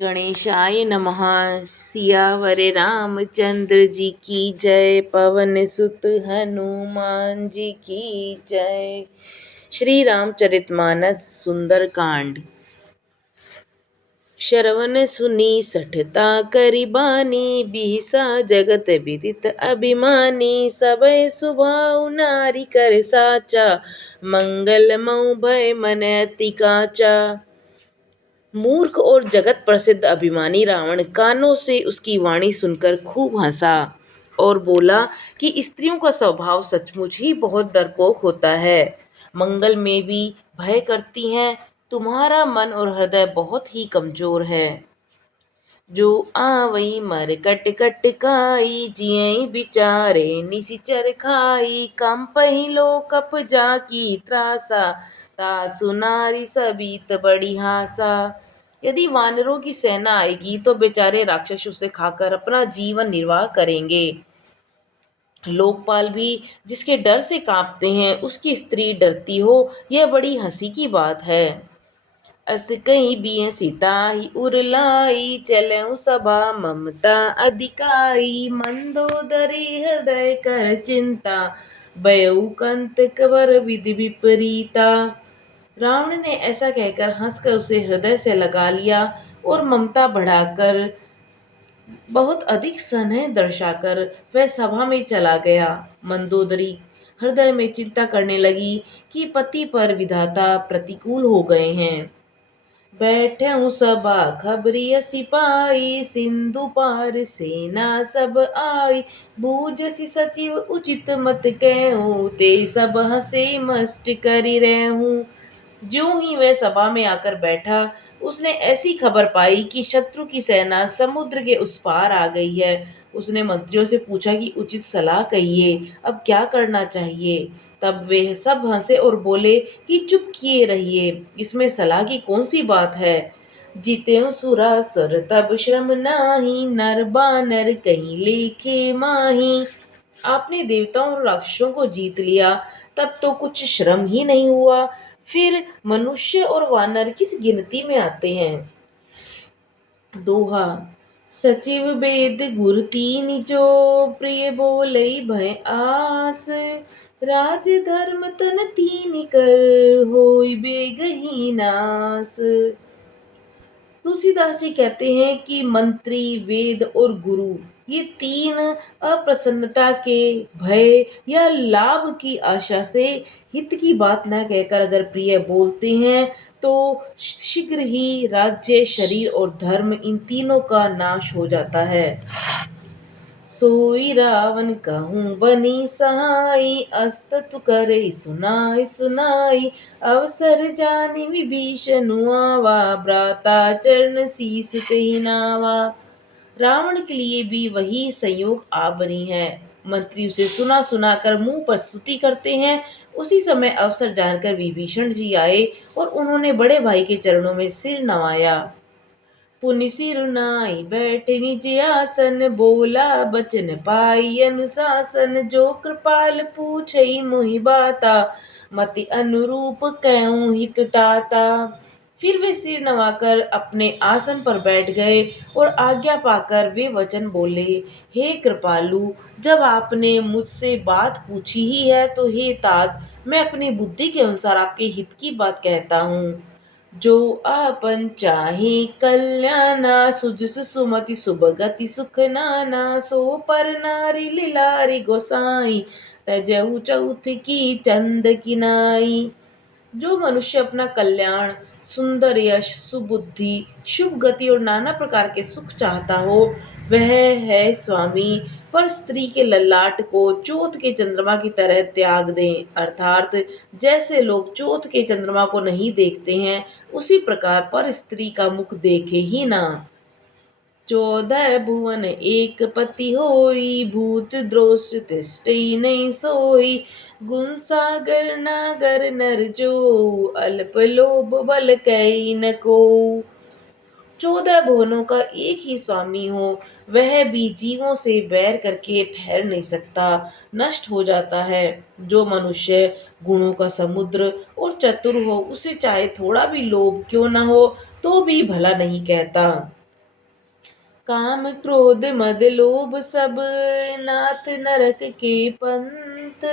गणेशाय नमः। सियावर रामचंद्र जी की जय। पवन सुत हनुमान जी की जय। श्री रामचरितमानस सुंदर कांड। श्रवण सुनी सठता करि बानी, बिहसा जगत विदित अभिमानी। सबय सुभाउ नारी कर साचा, मंगल मऊ भय मन अति काचा। मूर्ख और जगत प्रसिद्ध अभिमानी रावण कानों से उसकी वाणी सुनकर खूब हंसा और बोला कि स्त्रियों का स्वभाव सचमुच ही बहुत डरपोक होता है, मंगल में भी भय करती हैं। तुम्हारा मन और हृदय बहुत ही कमजोर है। जो आवई मर कट कट काई, जियई बिचारे निशिचर खाई। कंपहि लो कप जाकी त्रासा, ता सुनारी सबीत बड़ी हासा। यदि वानरों की सेना आएगी तो बेचारे राक्षस उसे खाकर अपना जीवन निर्वाह करेंगे। लोकपाल भी जिसके डर से कांपते हैं, उसकी स्त्री डरती हो, यह बड़ी हंसी की बात है। अस कहीं बिय सिताही उरलाई, चलऊं सभा ममता अधिकाई। मंदोदरी हृदय कर चिंता, बयऊ कंत कबर विधि विपरीता। रावण ने ऐसा कहकर हंसकर उसे हृदय से लगा लिया और ममता बढ़ाकर बहुत अधिक स्नेह दर्शाकर वह सभा में चला गया। मंदोदरी हृदय में चिंता करने लगी कि पति पर विधाता प्रतिकूल हो गए हैं। बैठे सबा खबरिय सिपाही, सिंधु पार सेना सब आई। बूझसी सचिव उचित मत कहूँ, ते सब हंसे मस्त करी रहूं। ज्यों ही वह सभा में आकर बैठा, उसने ऐसी खबर पाई कि शत्रु की सेना समुद्र के उस पार आ गई है। उसने मंत्रियों से पूछा कि उचित सलाह कहिए, अब क्या करना चाहिए। तब वे सब हंसे और बोले कि चुप किए रहिए, इसमें सलाह की कौन सी बात है। जीते सुरासुर तब श्रम नाही, नर बानर कहीं लेखे माही। आपने देवताओं और राक्षसों को जीत लिया, तब तो कुछ श्रम ही नहीं हुआ, फिर मनुष्य और वानर किस गिनती में आते हैं। दोहा। सचिव वेद गुर तीन जो, प्रिय बोले भय आस। राज धर्म तन तीन कर, होई बेगही नास। तुलसीदास जी कहते हैं कि मंत्री, वेद और गुरु, ये तीन अप्रसन्नता के, भय या लाभ की आशा से हित की बात न कहकर अगर प्रिय बोलते हैं तो शीघ्र ही राज्य, शरीर और धर्म, इन तीनों का नाश हो जाता है। सोई रावण कहूँ बनी सहाई, अस्तु करे सुनाई सुनाई। अवसर जानी विभीषण आवा, भ्राता चरण शीस कहि नावा। रावण के लिए भी वही संयोग आ बनी है। मंत्री उसे सुना सुना कर मुंह पर स्तुति करते हैं। उसी समय अवसर जानकर विभीषण जी आए और उन्होंने बड़े भाई के चरणों में सिर नवाया। पुनि सिर नाई बैठे निज आसन, बोला बचन पाई अनुशासन। जो कृपाल पूछई मोहि बाता, मति अनुरूप कहूँ हित ताता। फिर वे सिर नवाकर अपने आसन पर बैठ गए और आज्ञा पाकर वे वचन बोले। हे कृपालु, जब आपने मुझसे बात पूछी ही है तो हे तात, मैं अपनी बुद्धि के अनुसार आपके हित की बात कहता हूँ। जो आपन चाहे कल्याणा, सुजस सुमति सुभगति सुख नाना। सो पर नारी लिलारी गोसाई, तजऊ चौथ की चंद किनाई। जो मनुष्य अपना कल्याण, सुंदर यश, सुबुद्धि, शुभ गति और नाना प्रकार के सुख चाहता हो, वह है स्वामी। पर स्त्री के ललाट को चौथ के चंद्रमा की तरह त्याग दें, अर्थात जैसे लोग चौथ के चंद्रमा को नहीं देखते हैं, उसी प्रकार पर स्त्री का मुख देखे ही ना। 14 भुवन एक पति होई, भूत द्रोष तिष्ठई नहीं सोई। गुण सागर नागर नर जो, अल्प लोभ बल कई न को। 14 भुवनों का एक ही स्वामी हो, वह भी जीवों से बैर करके ठहर नहीं सकता, नष्ट हो जाता है। जो मनुष्य गुणों का समुद्र और चतुर हो, उसे चाहे थोड़ा भी लोभ क्यों न हो तो भी भला नहीं कहता। काम क्रोध मद लोभ सब, नाथ नरक के पंथ।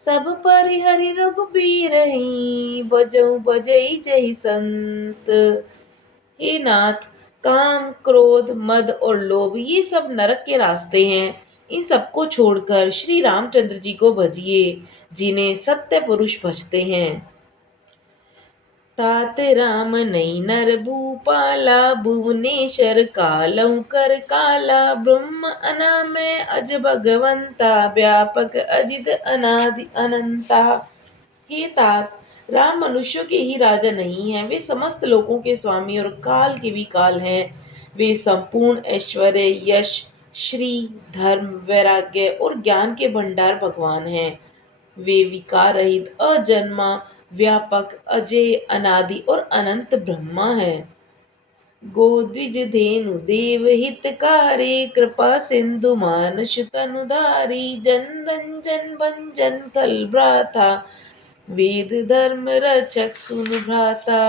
सब परिहरि रघुबीरहि, बजऊ बजई जहि संत। हे नाथ, काम क्रोध मद और लोभ ये सब नरक के रास्ते हैं। इन सबको छोड़कर श्री रामचंद्र जी को भजिए, जिन्हें सत्य पुरुष भजते हैं। तात राम नई नर भूपाला, भुवनेश्वर कालऊ कर काला। ब्रह्म अनामय अज भगवंता, व्यापक अजित अनादि अनंता। हे तात, राम मनुष्यों के ही राजा नहीं हैं, वे समस्त लोकों के स्वामी और काल के भी काल हैं। वे संपूर्ण ऐश्वर्य, यश, श्री, धर्म, वैराग्य और ज्ञान के भंडार भगवान हैं। वे विकार रहित, अजन्मा, व्यापक, अजय, अनादि और अनंत ब्रह्मा है। गोद्विज धेनु देव हितकारी, कृपा सिंधु मानुष तनुधारी। जन रंजन भंजन कल भ्राता, वेद धर्म रक्षक सुन भ्राता।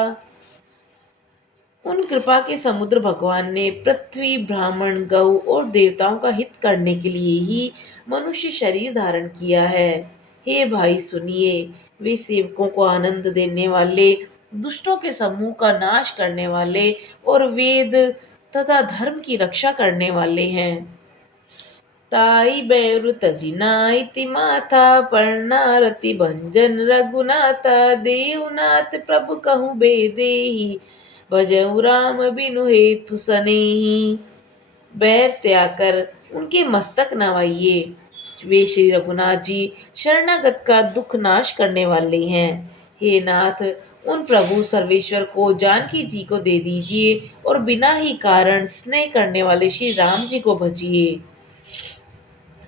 उन कृपा के समुद्र भगवान ने पृथ्वी, ब्राह्मण, गौ और देवताओं का हित करने के लिए ही मनुष्य शरीर धारण किया है। हे भाई सुनिए, वे सेवकों को आनंद देने वाले, दुष्टों के समूह का नाश करने वाले और वेद तथा धर्म की रक्षा करने वाले हैं। ताई बैरु तजि नाइति माथा, पर्णारति भंजन रघुनाथा। देवनाथ प्रभु कहूँ बेदेही, भजऊ राम बिनु हेतु सनेही। बैर त्याग कर उनके मस्तक नवाइए। वे श्री रघुनाथ जी शरणागत का दुख नाश करने वाले हैं। हे नाथ, उन प्रभु सर्वेश्वर को जानकी जी को दे दीजिए और बिना ही कारण स्नेह करने वाले श्री राम जी को भजिए।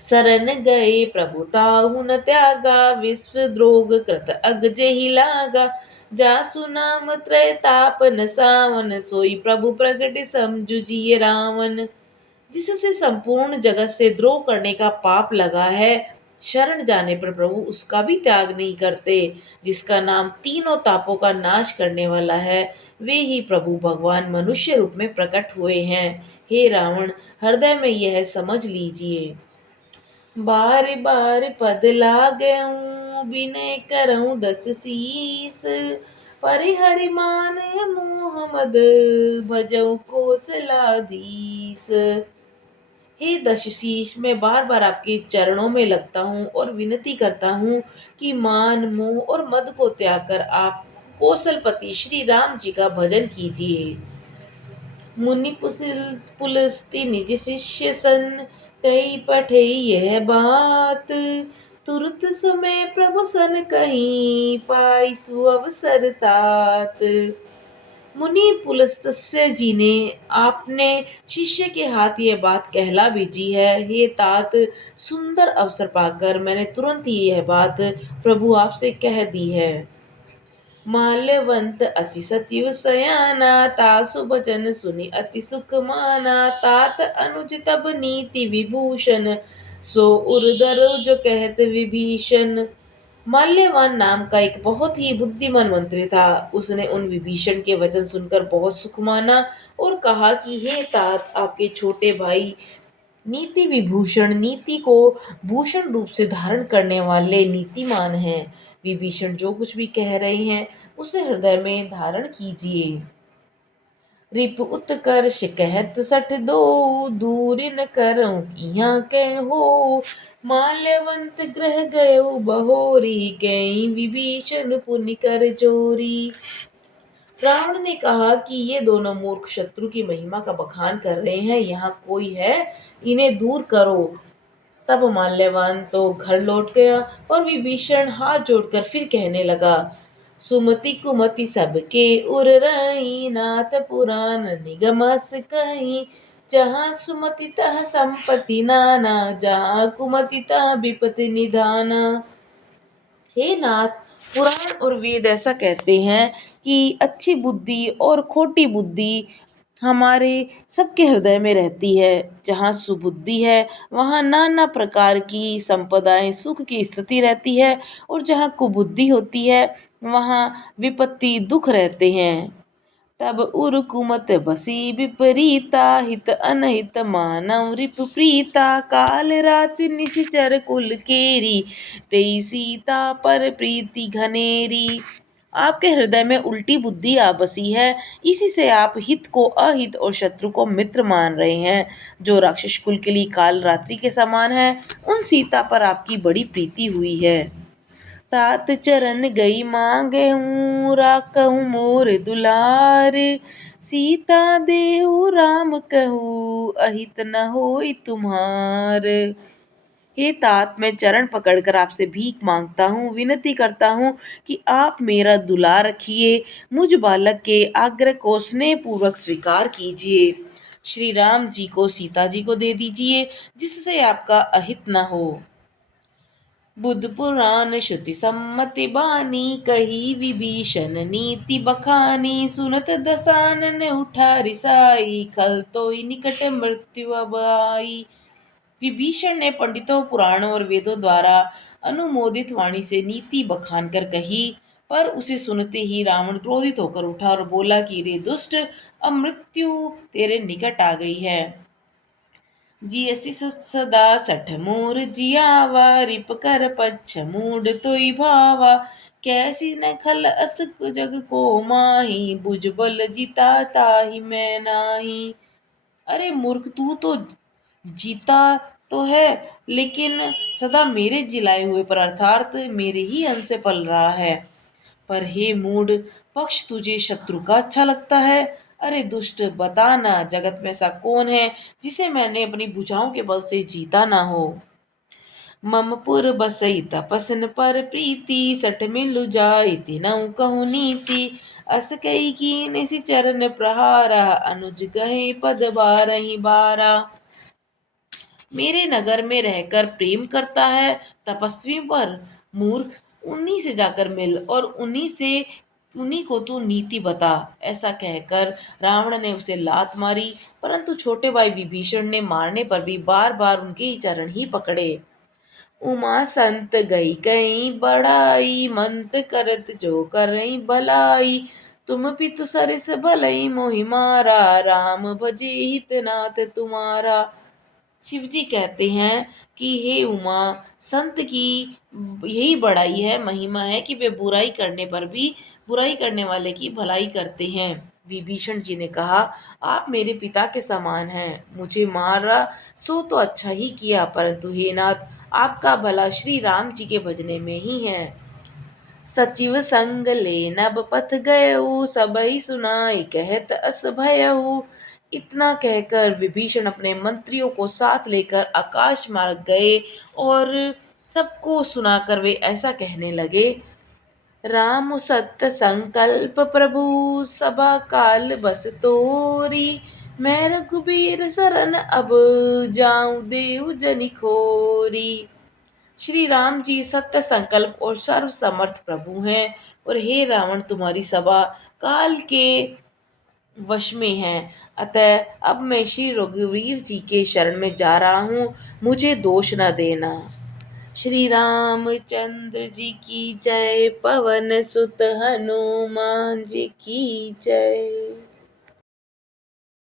शरण गए प्रभु ताहु न त्यागा, विश्व द्रोग कृत अग जेहि लागा। जासु नाम त्रय ताप न सावन, सोई प्रभु प्रगट समझुजिए रावण। जिससे संपूर्ण जगत से द्रोह करने का पाप लगा है, शरण जाने पर प्रभु उसका भी त्याग नहीं करते। जिसका नाम तीनों तापों का नाश करने वाला है, वे ही प्रभु भगवान मनुष्य रूप में प्रकट हुए हैं। हे रावण, हृदय में यह समझ लीजिए। बार बार पद लागऊं, विनय करऊं दस शीस। परिहरि मान मोह मद, भजऊं कौशलाधीश। हे दशशीष, मैं बार बार आपके चरणों में लगता हूँ और विनती करता हूँ कि मान, मोह और मद को त्याग कर आप कौशलपति श्री राम जी का भजन कीजिए। मुनि पुलस्त्य निज शिष्य सन, कही पठे यह बात। तुरत समय प्रभु सन कहीं, पाई सुअवसर तात। मुनि पुलस्त्य जी ने आपने शिष्य के हाथ यह बात कहला भेजी है। हे तात, सुंदर अवसर पाकर मैंने तुरंत ही यह बात प्रभु आपसे कह दी है। माल्यवंत अति सचिव सयाना, तासु बचन सुनि अति सुख माना। तात अनुज तब नीति विभूषण, सो उर्धर जो कहत विभीषण। माल्यवान नाम का एक बहुत ही बुद्धिमान मंत्री था। उसने उन विभीषण के वचन सुनकर बहुत सुख माना और कहा कि हे तात, आपके छोटे भाई नीति विभूषण, नीति को भूषण रूप से धारण करने वाले नीतिमान हैं। विभीषण जो कुछ भी कह रहे हैं उसे हृदय में धारण कीजिए। रिप उत्कर्ष कहत सठ दो, दूर न करऊं यहाँ कह हो। माल्यवंत ग्रह गयो बहोरी, कई विभीषण पुनि कर जोरी। रावण ने कहा कि ये दोनों मूर्ख शत्रु की महिमा का बखान कर रहे हैं, यहाँ कोई है, इन्हें दूर करो। तब माल्यवान तो घर लौट गया और विभीषण हाथ जोड़कर फिर कहने लगा। सुमति कुमति सबके उर रही, नाथ पुराण निगमस कहीं। जहाँ सुमति तह संपत्ति नाना, जहाँ कुमति तह विपत्ति निधाना। हे नाथ, पुराण और वेद ऐसा कहते हैं कि अच्छी बुद्धि और खोटी बुद्धि हमारे सबके हृदय में रहती है। जहाँ सुबुद्धि है वहाँ नाना प्रकार की संपदाएं, सुख की स्थिति रहती है, और जहाँ कुबुद्धि होती है वहाँ विपत्ति, दुख रहते हैं। तब उर्कुमत बसी विपरीता, हित अनहित मानव रिप प्रीता, काल रात निशिचर कुल केरी, तेई सीता पर प्रीति घनेरी। आपके हृदय में उल्टी बुद्धि आ बसी है, इसी से आप हित को अहित और शत्रु को मित्र मान रहे हैं। जो राक्षस कुल के लिए काल रात्रि के समान है, उन सीता पर आपकी बड़ी प्रीति हुई है। तात चरण गई मांगहूँ, राखहूँ मोर दुलार, सीता देहु राम कहूँ, अहित न होई तुम्हार। हे तात, मैं चरण पकड़कर आपसे भीख मांगता हूँ, विनती करता हूँ कि आप मेरा दुलार रखिए, मुझ बालक के आग्रह को स्नेह पूर्वक स्वीकार कीजिए। श्री राम जी को सीता जी को दे दीजिए, जिससे आपका अहित न हो। बुद्ध पुराण श्रुति सम्मति बानी, कही विभीषण नीति बखानी, सुनत दसानन उठा रिसाई, खल तो ही निकट मृत्यु अब आई। विभीषण ने पंडितों, पुराणों और वेदों द्वारा अनुमोदित वाणी से नीति बखान कर कही, पर उसे सुनते ही रावण क्रोधित होकर उठा और बोला कि रे दुष्ट, अब मृत्यु तेरे निकट आ गई है। जियसि सदा सठ मोर जियावा, रिप कर पच्छ मूड तोई भावा, कैसी न खल अस जग को माही, बुझ बल जिता ताहि मैं नाही। अरे मूर्ख, तू तो जीता तो है, लेकिन सदा मेरे जिलाए हुए पर अर्थात मेरे ही अंश से पल रहा है। पर हे मूढ़, पक्ष तुझे शत्रु का अच्छा लगता है। अरे दुष्ट, बता ना, जगत में ऐसा कौन है जिसे मैंने अपनी भुजाओं के बल से जीता ना हो। ममपुर बसई तपसन पर प्रीति, सठ मिलु जाई तिनऊ कहु नीति, अस कई कीन सि चरण प्रहारा, अनुज गहे पद बारहि बारा। मेरे नगर में रहकर प्रेम करता है तपस्वी पर। मूर्ख, उन्हीं से जाकर मिल और उन्हीं को तू नीति बता। ऐसा कहकर रावण ने उसे लात मारी, परंतु छोटे भाई विभीषण ने मारने पर भी बार बार उनके ही चरण ही पकड़े। उमा संत गई कहीं बड़ाई, मंत करत जो करई भलाई, तुम पितु सरिस भलई मोहि मारा, राम भजे हितनाथ तुम्हारा। शिव जी कहते हैं कि हे उमा, संत की यही बड़ाई है, महिमा है कि वे बुराई करने पर भी बुराई करने वाले की भलाई करते हैं। विभीषण जी ने कहा, आप मेरे पिता के समान हैं, मुझे मारा सो तो अच्छा ही किया, परंतु हे नाथ, आपका भला श्री राम जी के भजने में ही है। सचिव संग ले नब पथ गयऊ, सबई सुनाई कहत अस भयऊ। इतना कहकर विभीषण अपने मंत्रियों को साथ लेकर आकाश मार्ग गए और सबको सुनाकर वे ऐसा कहने लगे, राम सत्य संकल्प प्रभु, सभा काल बस तोरी, मैं रघुबीर शरण अब, जाऊं देव जनि खोरी। श्री राम जी सत्य संकल्प और सर्व समर्थ प्रभु हैं, और हे रावण, तुम्हारी सभा काल के वश में है। अतः अब मैं श्री रघुवीर जी के शरण में जा रहा हूँ, मुझे दोष न देना। श्री रामचंद्र जी की जय, पवन सुत हनुमान जी की जय।